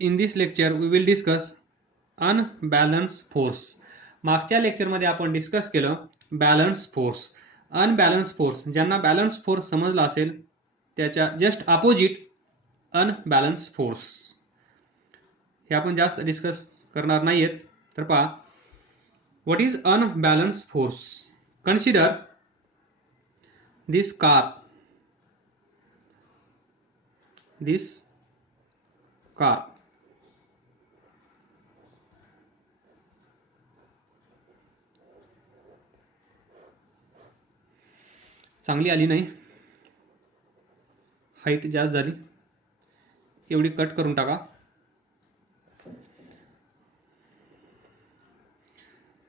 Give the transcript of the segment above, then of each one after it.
In this lecture we will discuss unbalanced force. मागच्या लेक्चरमध्ये आपण डिस्कस केलं बॅलन्स फोर्स. अनबॅलन्स फोर्स, ज्यांना बॅलन्स फोर्स समजला असेल त्याच्या जस्ट अपोजिट अनबॅलन्स फोर्स. हे आपण जास्त डिस्कस करणार नाहीयेत. तर पहा, what is unbalance force. Consider this car. चांगली आली नाही, हाईट जास्त झाली, एवढी कट करून टाका.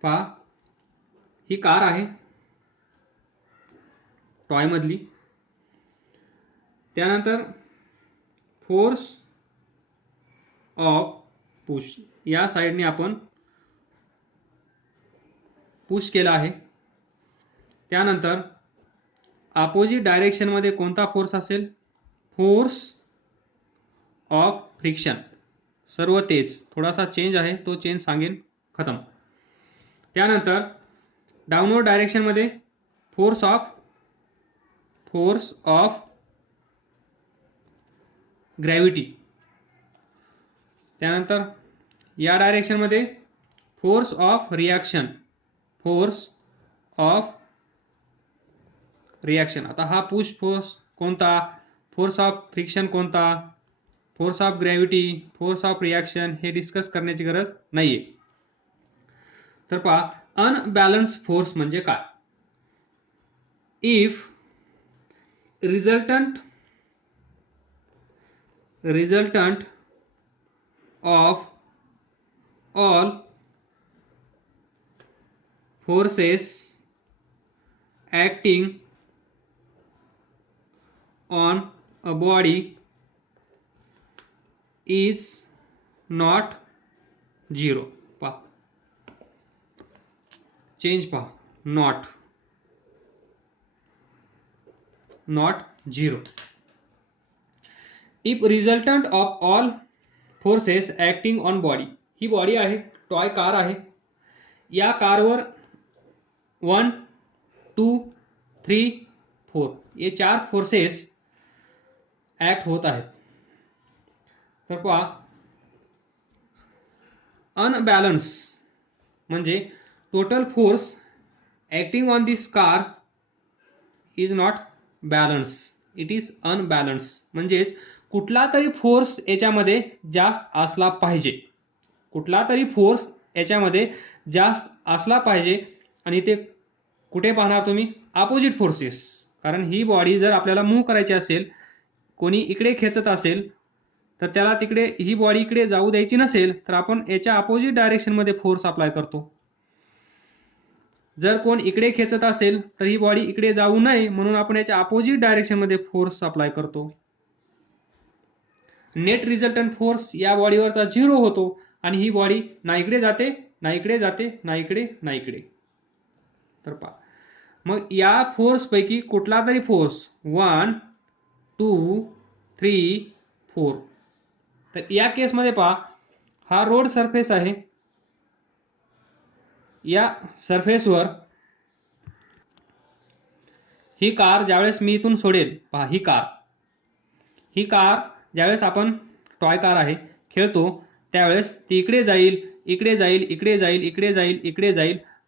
पहा, ही कार आहे टॉय मधली. त्यानंतर फोर्स ऑफ पुश, या साइडने आपण पुश केला आहे. त्यानंतर अपोजिट डायरेक्शन मध्ये कोणता फोर्स असेल? Force of friction. सर्व तेच, थोडासा चेंज आहे, तो चेंज सांगेन, खतम. त्यानंतर डाउनवर्ड डायरेक्शन मध्ये फोर्स ऑफ ग्रॅव्हिटी. त्यानंतर या डायरेक्शन मध्ये फोर्स ऑफ रिॲक्शन. आता हा पुश फोर्स कोणता, फोर्स ऑफ फ्रिक्शन कोणता, force of gravity, force of reaction, हे डिस्कस करण्याची गरज नाहीये. तर पहा, अनबॅलन्स फोर्स म्हणजे काय? If resultant of all forces acting on a body is not zero. पहा, चेंज पहा, not zero. If resultant of all forces acting on body, he body आहे, टॉय कार आहे. या कारवर 1, 2, 3, 4 हे 4 फोर्सेस ऍक्ट होत आहेत. तर पहा, अनबॅलन्स म्हणजे total force acting on this car is not balance, it is unbalance. म्हणजेच कुठला तरी फोर्स याच्यामध्ये जास्त असला पाहिजे, जास्त असला पाहिजे. आणि ते कुठे पाहणार तुम्ही? Opposite forces. कारण ही बॉडी जर आपल्याला मूव्ह करायची असेल, कोणी इकडे खेचत असेल तर त्याला तिकडे, ही बॉडी इकडे जाऊ द्यायची नसेल तर आपण याच्या अपोजिट डायरेक्शन मध्ये फोर्स अप्लाय करतो. जर कोण इकडे खेचत असेल तर ही बॉडी इकडे जाऊ नये म्हणून आपण याच्या अपोजिट डायरेक्शन मध्ये फोर्स अप्लाय करतो. नेट रिझल्टंट फोर्स या बॉडीवरचा 0 होतो आणि ही बॉडी ना इकडे जाते, ना इकडे जाते, ना इकडे. तर पहा, मग या फोर्स पैकी कुठला तरी फोर्स 1, 2, 3, 4. तर या केसमध्ये पहा, हा रोड सरफेस आहे. या सरफेसवर ही कार ज्यावेळेस मी इथून सोडेल, पहा, ही कार ज्यावेळेस आपण टॉय कार आहे खेळतो त्यावेळेस ती इकडे जाईल,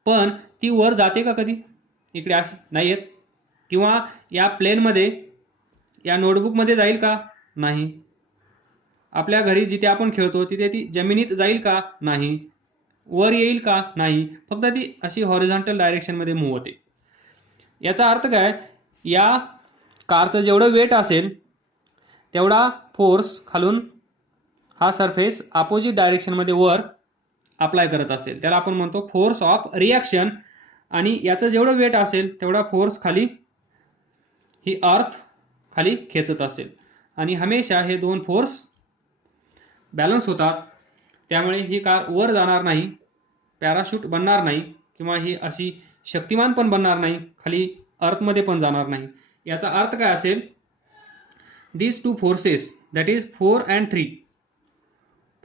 पण ती वर जाते का कधी? इकडे अशी नाही येत. किंवा या प्लेन मध्ये, या नोटबुक मध्ये जाईल का? नाही. आपल्या घरी जिथे आपण खेळतो तिथे ती जमिनीत जाईल का? नाही. वर येईल का? नाही. फक्त ती अशी हॉरिझॉन्टल डायरेक्शन मध्ये मूव्ह होते. याचा अर्थ काय? या कारचं जेवढं वेट असेल तेवढा फोर्स खालून हा सरफेस अपोजिट डायरेक्शन मध्ये वर अप्लाय करत असेल, त्याला आपण म्हणतो फोर्स ऑफ रिॲक्शन. आणि याचं जेवढं वेट असेल तेवढा फोर्स खाली ही अर्थ खाली खेचत असेल. आणि हमेशा हे दोन फोर्स बॅलन्स होतात. त्यामुळे ही कार वर जाणार नाही, पॅराशूट बनणार नाही, किंवा ही अशी शक्तिमान पण बनणार नाही, खाली अर्थमध्ये पण जाणार नाही. याचा अर्थ काय असेल? these two forces, that is 4 and 3,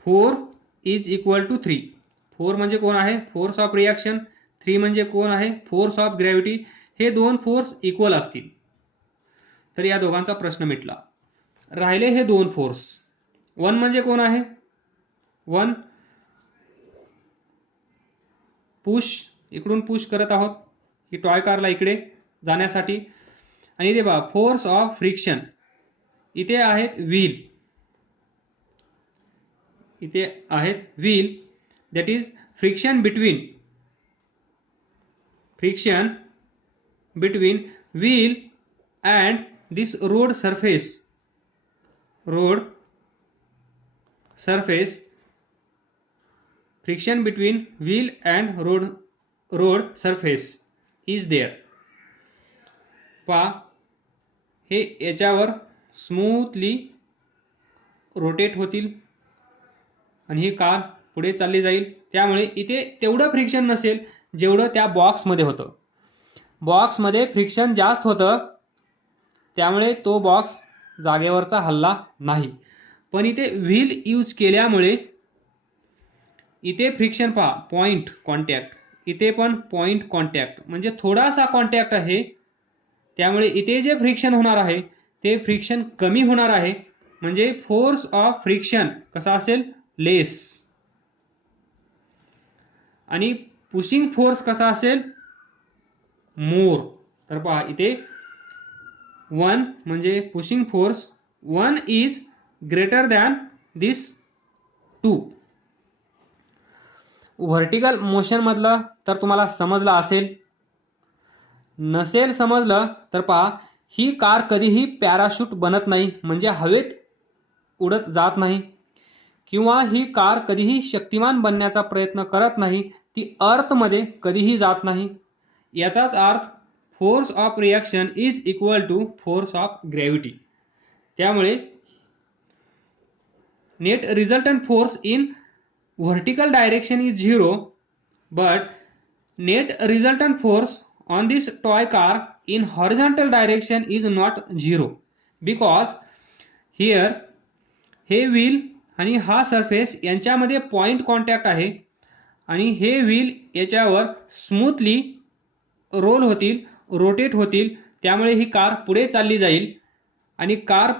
4 is equal to 3. 4 म्हणजे कोण आहे? Force of reaction. 3 म्हणजे कोण आहे? Force of gravity. हे दोन फोर्स इक्वल असतील तर या दोघांचा प्रश्न मिटला. राहिले हे दोन फोर्स. 1 म्हणजे कोण आहे? 1 पुश, इकडून पुश करत आहोत ही टॉय कारला इकडे जाण्यासाठी. आणि इथे बघा फोर्स ऑफ फ्रिक्शन. इथे आहेत व्हील, इथे आहेत wheel, that is friction between wheel and this road surface. Friction between wheel and road surface is there. पहा हे याच्यावर स्मूथली रोटेट होतील आणि ही कार पुढे चालली जाईल. त्यामुळे इथे तेवढं फ्रिक्शन नसेल जेवढं त्या बॉक्समध्ये होतं. बॉक्समध्ये फ्रिक्शन जास्त होतं त्यामुळे तो बॉक्स जागेवरचा हलला नाही. पण इथे व्हील यूज केल्यामुळे इथे फ्रिक्शन पहा, पॉइंट कॉन्टॅक्ट. इथे पण पॉइंट कॉन्टॅक्ट म्हणजे थोडासा कॉन्टॅक्ट आहे. त्यामुळे इथे जे फ्रिक्शन होणार आहे ते फ्रिक्शन कमी होणार आहे. म्हणजे फोर्स ऑफ फ्रिक्शन कसा असेल? लेस. आणि पुशिंग फोर्स कसा असेल? मोर. तर पहा इथे 1 म्हणजे pushing force 1 is greater than this 2. Vertical motion मधलं तर तुम्हाला समजलं असेल. नसेल समजलं तर पहा ही कार कधीही पॅराशूट बनत नाही, म्हणजे हवेत उडत जात नाही. किंवा ही कार कधीही शक्तिमान बनण्याचा प्रयत्न करत नाही, ती अर्थमध्ये कधीही जात नाही. याचाच अर्थ force of reaction is equal to force of gravity. त्यामुळे net resultant force in vertical direction is 0, but net resultant force on this toy car in horizontal direction is not 0, because here हे wheel आणि हा surface यांच्यामध्ये point contact आहे आणि हे wheel याच्यावर smoothly role होतील, रोटेट होतील. त्यामुळे ही कार पुढे चालली जाईल आणि कार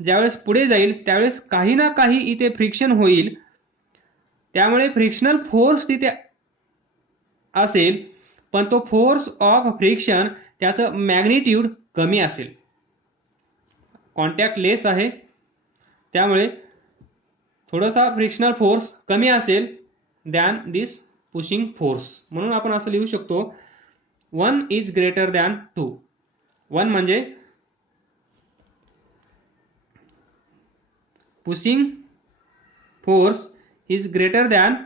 ज्यावेळेस पुढे जाईल त्यावेळेस काही ना काही इथे फ्रिक्शन होईल. त्यामुळे फ्रिक्शनल फोर्स तिथे असेल, पण तो फोर्स ऑफ फ्रिक्शन त्याचं मॅग्निट्यूड कमी असेल. कॉन्टॅक्ट लेस आहे त्यामुळे थोडासा फ्रिक्शनल फोर्स कमी असेल दॅन दिस पुशिंग फोर्स. म्हणून आपण असं लिहू शकतो 1 इज ग्रेटर दॅन 2. 1 म्हणजे pushing force is greater than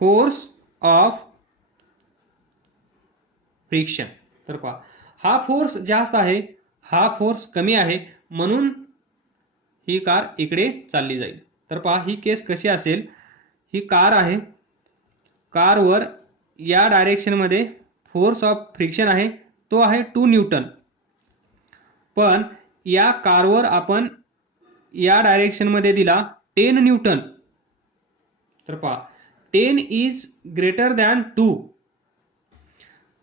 force of friction. तर पहा हा फोर्स जास्त आहे, हा फोर्स कमी आहे, म्हणून ही कार इकडे चालली जाईल. तर पहा ही केस कशी असेल? ही कार आहे, कारवर या डायरेक्शन मध्ये फोर्स ऑफ फ्रिक्शन आहे, तो आहे 2 न्यूटन. पण या कारवर आपण या डायरेक्शन मध्ये दिला 10 न्यूटन. तर पहा 10 इज ग्रेटर दॅन 2.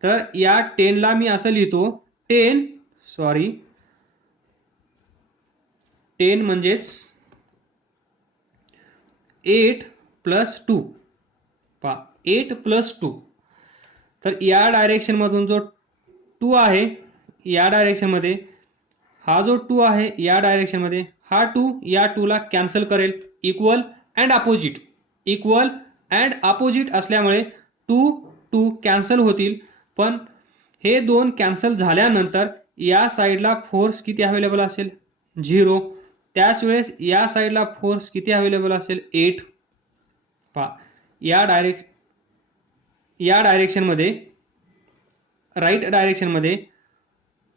तर या 10 ला मी असं लिहितो 10 म्हणजेच 8 + 2. पहा 8 + 2. तर या डायरेक्शन मधून जो 2 आहे या डायरेक्शन मध्ये, हा जो 2 आहे या डायरेक्शन मध्ये, हा 2 या 2 ला कॅन्सल करेल. इक्वल अँड अपोजिट असल्यामुळे 2 कॅन्सल होतील. पण हे दोन कॅन्सल झाल्यानंतर या साईडला फोर्स किती अवेलेबल असेल? 0. त्याच वेळेस या साईडला फोर्स किती अवेलेबल असेल? 8. पहा या डायरेक्शन मध्ये, राईट डायरेक्शन मध्ये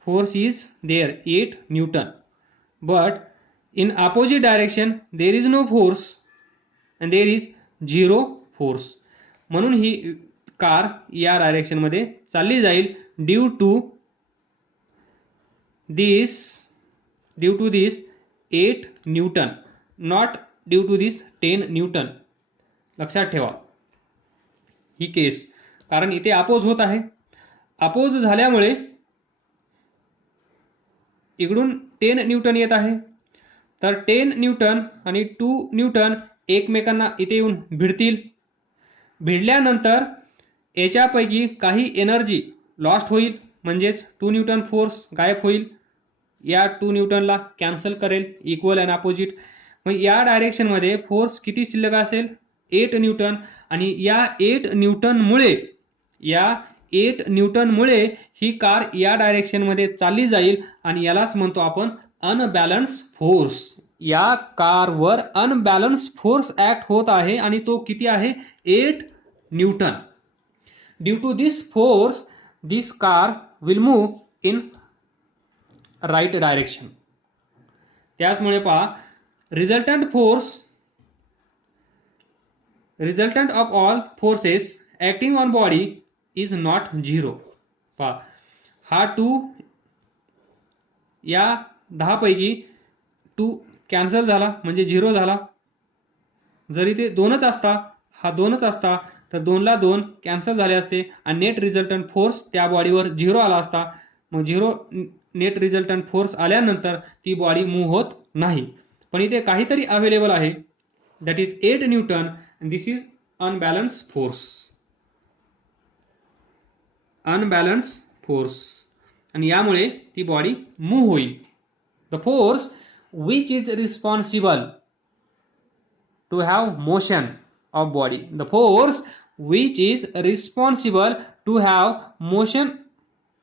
force is there 8 Newton, but in opposite direction there is no force and there is 0 force. म्हणून ही कार या डायरेक्शन मध्ये चालली जाईल due to this 8 newton, not due to this 10 newton. लक्षात ठेवा ही केस, कारण इथे अपोज होत आहे. अपोज झाल्यामुळे इकडून 10 न्यूटन येत आहे. तर 10 न्यूटन आणि 2 न्यूटन एकमेकांना इथे येऊन भिडतील. भिडल्यानंतर याच्यापैकी काही एनर्जी लॉस्ट होईल, म्हणजेच 2 न्यूटन फोर्स गायब होईल. या 2 न्यूटनला कॅन्सल करेल, इक्वल अँड अपोजिट. मग या डायरेक्शनमध्ये फोर्स किती शिल्लक असेल? 8 न्यूटन. आणि या 8 न्यूटनमुळे ही कार या डायरेक्शनमध्ये चालली जाईल आणि यालाच म्हणतो आपण अनबॅलन्स फोर्स. या कारवर अनबॅलन्स फोर्स ऍक्ट होत आहे आणि तो किती आहे? 8 newton. Due to this force this car will move in right direction. त्याचमुळे पहा, resultant of all forces acting on body is not zero. पहा, हा 2 या 10 पैकी 2 कॅन्सल झाला म्हणजे 0 झाला. जरी ते 2च असता, हा 2च असता, तर 2 ला 2 कॅन्सल झाले असते आणि नेट रिझल्टंट फोर्स त्या बॉडीवर 0 आला असता. मग 0 नेट रिझल्टंट फोर्स आल्यानंतर ती बॉडी मूव्ह होत नाही. पण इथे काहीतरी अवेलेबल आहे, that is 8 Newton. This is unbalance force. आणि यामुळे ती बॉडी मूव्ह होईल. The force which is responsible to have motion of body. The force which is responsible to have motion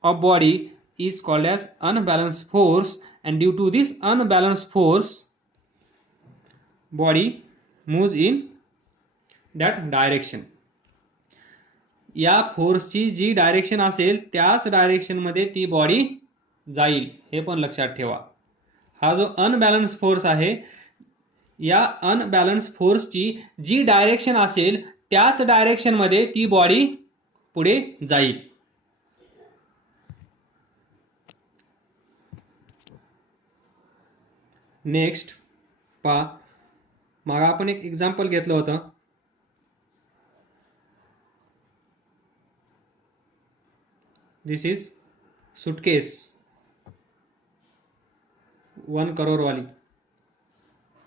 of body is called as unbalanced force, and due to this unbalanced force body moves in that direction. या फोर्सची जी direction असेल त्याच direction मध्ये ती body जाईल, हे पण लक्षात ठेवा. हा जो अनबॅलन्स फोर्स आहे, या अनबॅलन्स फोर्सची जी डायरेक्शन असेल त्याच डायरेक्शन मध्ये ती बॉडी पुढे जाईल. नेक्स्ट पहा, मग आपण एक एक्झाम्पल घेतलं होतं. दिस इज सुटकेस 1 crore वाली.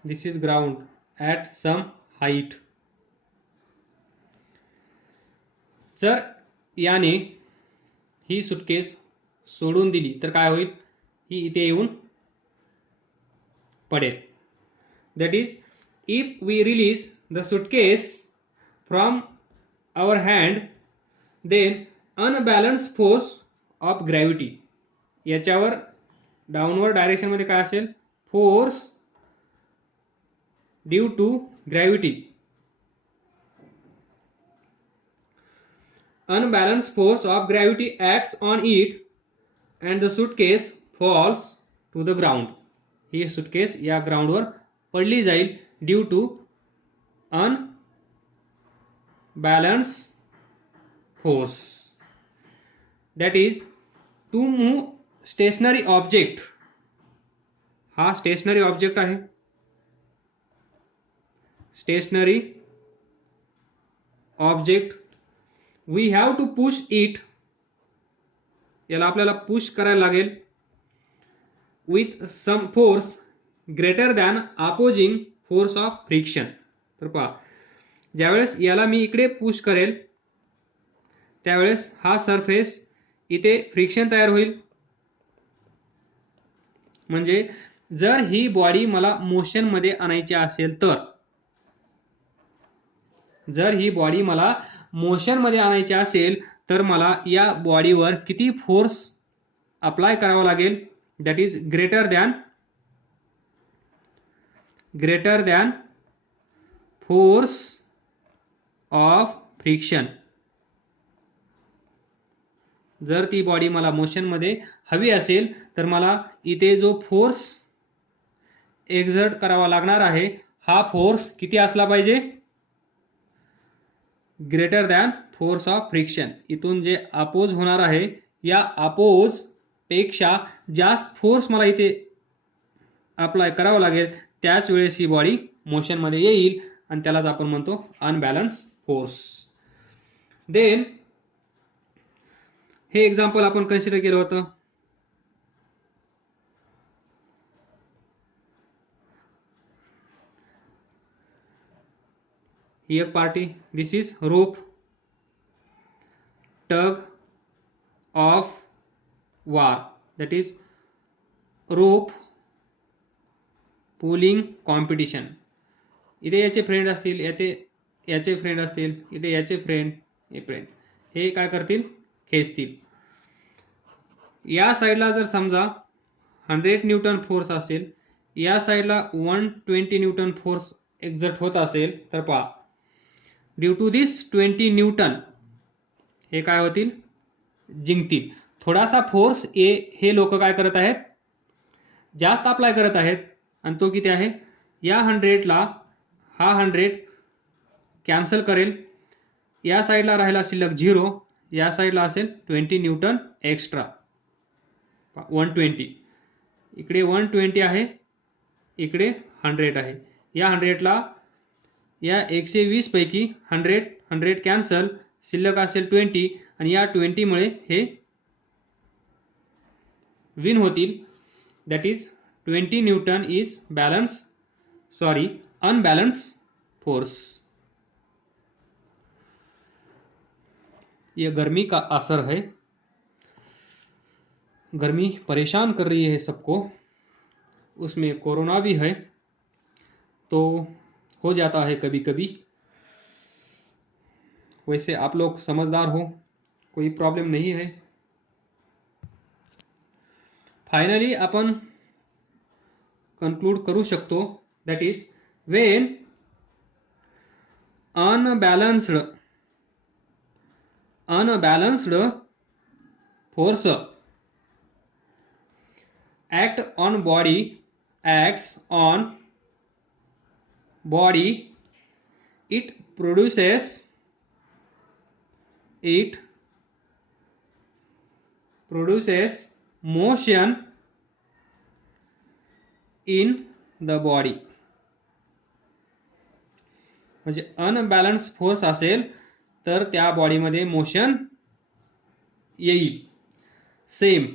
This is ground at some height. जर याने ही सुटकेस सोडून दिली तर काय होईल? ही इथे येऊन पडेल. That is, if we release the suitcase from our hand, then unbalanced force of gravity, याच्यावर डाउनवर्ड डायरेक्शन मध्ये काय असेल? Force due to gravity. Unbalanced force of gravity acts on it and the suitcase falls to the ground. ही suitcase या ग्राउंडवर पडली जाईल due to unbalanced force. That is, to move stationary object. हा stationary object आहे. Stationary object, we have to push it. याला आपल्याला push करायला लागेल with some force greater than opposing force of friction. तर पहा, ज्यावेळेस याला मी इकडे पुश करेल त्यावेळेस हा सरफेस इथे फ्रिक्शन तयार होईल. म्हणजे जर ही बॉडी मला मोशन मध्ये आणायची असेल तर, जर ही बॉडी मला मोशन मध्ये आणायची असेल तर मला या बॉडीवर किती फोर्स अप्लाय करावा लागेल? That is greater than force of friction. जर ती बॉडी मला मोशन मध्ये हवी असेल तर मला इथे जो फोर्स एक्झर्ट करावा लागणार आहे हा फोर्स किती असला पाहिजे? Greater than force of friction. इथून जे अपोज होणार आहे या अपोज पेक्षा जास्त फोर्स मला इथे अप्लाय करावं लागेल त्याच वेळेस ही बॉडी मोशनमध्ये येईल आणि त्यालाच आपण म्हणतो अनबॅलन्स फोर्स. देन हे एक्झाम्पल आपण कन्सिडर केलं होतं. ही एक party, this is rope, tug of war, that is rope pulling competition. इथे याचे फ्रेंड असतील, इथे याचे फ्रेंड असतील, इथे याचे फ्रेंड, हे काय करतील, खेचतील. या साईडला जर समजा 100 न्यूटन फोर्स असेल, या साईडला 120 न्यूटन फोर्स एक्झर्ट होत असेल, तर पहा ड्यू टू दिस 20 न्यूटन हे काय होतील, जिंकतील. थोडासा फोर्स हे लोक काय करत आहेत, जास्त अप्लाय करत आहेत, आणि तो किती आहे, या 100ला हा 100 कॅन्सल करेल, या साईडला राहिला शिल्लक 0, या साईडला असेल 20 न्यूटन एक्स्ट्रा, 120. इकडे 120 आहे, इकडे 100 आहे. या 100ला या 120 पैकी 100 कॅन्सल, शिल्लक असेल 20, आणि या 20 मुळे हे विन होतील. That is 20 Newton is unbalance force. ये गर्मी का असर है, गर्मी परेशान कर रही है सबको, उसमें कोरोना भी है, तो हो जाता है कभी कभी. वैसे आप लोग समझदार हो, कोई प्रॉब्लेम नहीं है. फायनली आपण कन्क्लूड करू शकतो, that is Wien unbalanced force acts on body, it produces motion in the body. म्हणजे अनबॅलन्स फोर्स असेल तर त्या बॉडीमध्ये मोशन येईल. Same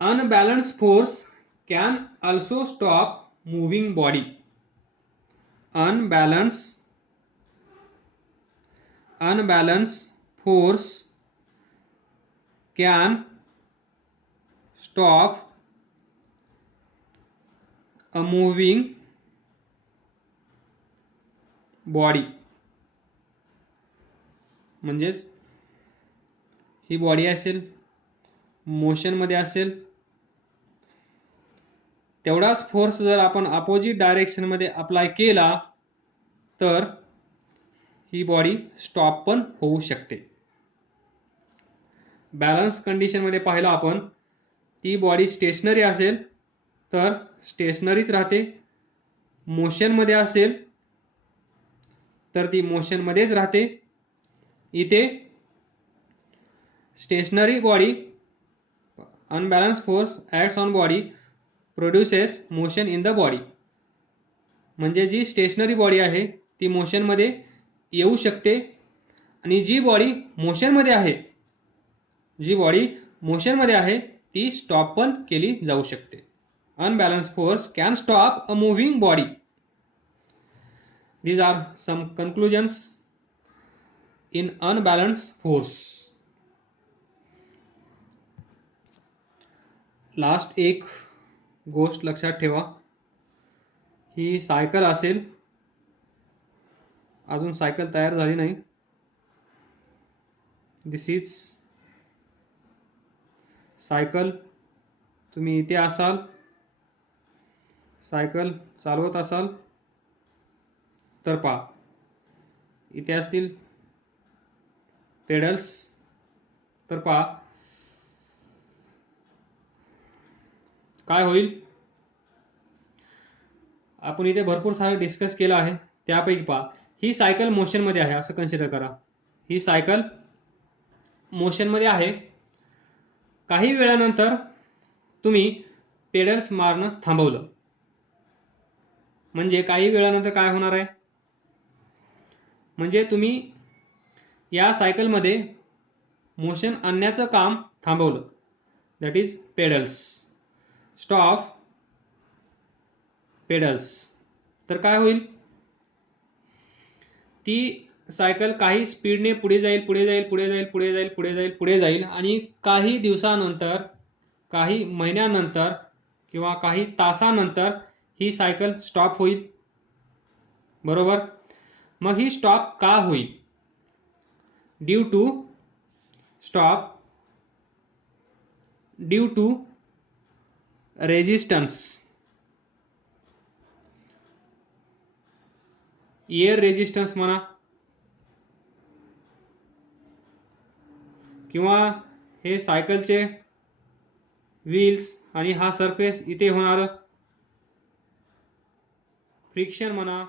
unbalanced force can also stop moving body. Unbalanced force can stop a moving body. म्हणजेच ही body असेल, motion मध्ये असेल, तेवढाच फोर्स जर आपण अपोजिट डायरेक्शन मध्ये अप्लाय केला तर ही बॉडी स्टॉप पण होऊ शकते. बॅलन्स कंडिशन मध्ये पाहिलं आपण, ती बॉडी स्टेशनरी असेल तर स्टेशनरीच राहते, मोशन मध्ये असेल तर ती मोशन मध्येच राहते. इथे stationary body, unbalance force acts on body, produces motion in the body. म्हणजे जी स्टेशनरी बॉडी आहे ती मोशनमध्ये येऊ शकते, आणि जी बॉडी मोशनमध्ये आहे ती स्टॉप पण केली जाऊ शकते. Unbalance force can stop a moving body. These are some conclusions in unbalanced force. Last एक गोष्ट लक्षात ठेवा, ही सायकल असेल, अजून सायकल तयार झाली नाही. दिस इज सायकल. तुम्ही इथे असाल, सायकल चालवत असाल तर पहा, इथे असतील पेडल्स, तर पहा काय होईल. आपण इथे भरपूर सारं डिस्कस केलं आहे, त्यापैकी पहा, ही सायकल मोशन मध्ये आहे असं कन्सिडर करा. ही सायकल मोशन मध्ये आहे. काही वेळानंतर तुम्ही पेडल्स मारणं थांबवलं, म्हणजे काही वेळानंतर काय होणार आहे, म्हणजे तुम्ही या सायकलमध्ये मोशन आणण्याचं काम थांबवलं, that is pedals. Stop pedals. तर काय होईल, ती सायकल काही स्पीडने पुढे जाईल, पुढे जाईल, पुढे जाईल, पुढे जाईल, पुढे जाईल, पुढे जाईल आणि काही दिवसानंतर, काही महिन्यानंतर किंवा काही तासानंतर ही सायकल स्टॉप होईल. बरोबर. मग ही स्टॉप का होईल? Due to stop due to resistance, air resistance म्हणा किंवा हे सायकलचे व्हील्स आणि हा सरफेस इथे होणारं फ्रिक्शन म्हणा,